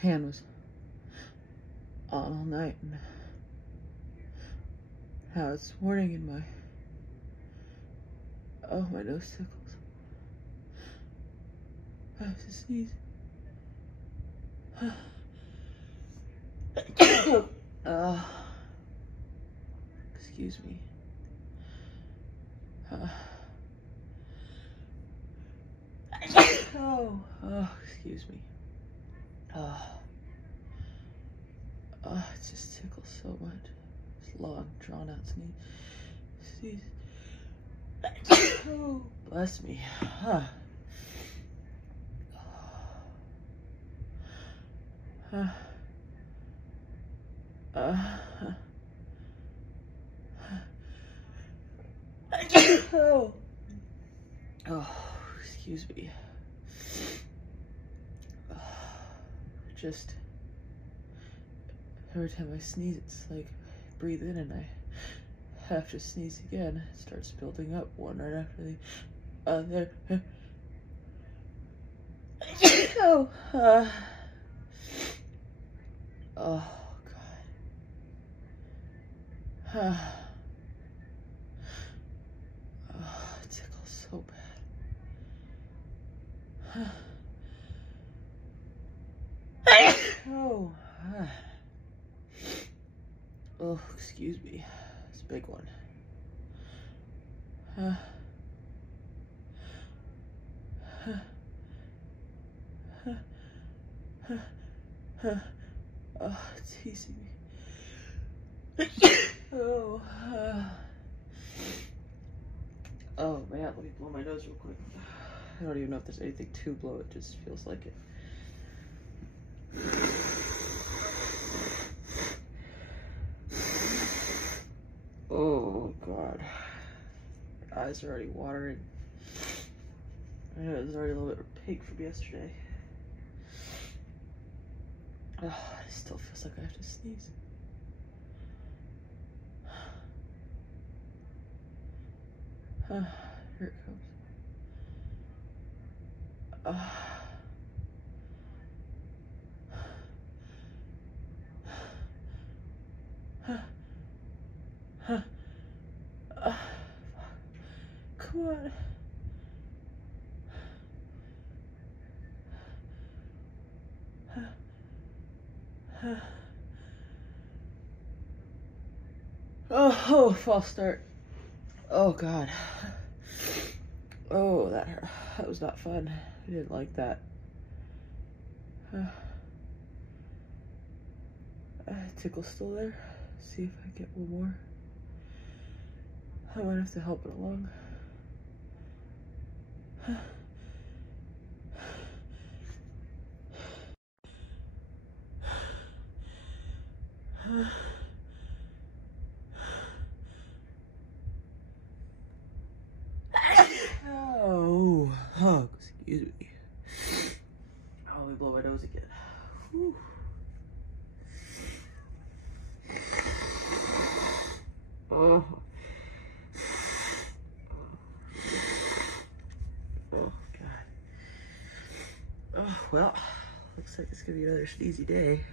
fan was on all night, and now it's morning and my nose tickles. I have to sneeze. Excuse me. Excuse me. It just tickles so much. It's long, drawn out sneeze. Oh, bless me. Excuse me. Just every time I sneeze, it's like I breathe in and I have to sneeze again. It starts building up one right after the other. Oh God. It tickles so bad. Oh, excuse me. It's a big one. It's teasing me. Oh man, let me blow my nose real quick. I don't even know if there's anything to blow, it just feels like it. Oh God. My eyes are already watering. I know it's already a little bit pink from yesterday. It still feels like I have to sneeze. Here it comes. Come on. Oh, false start. Oh God. Oh, that was not fun. I didn't like that. Tickle's still there. See if I get one more. I might have to help it along. Oh, excuse me. Oh, let me blow my nose again. Whew. Oh. Oh, God. Oh, well, looks like it's gonna be another sneezy day.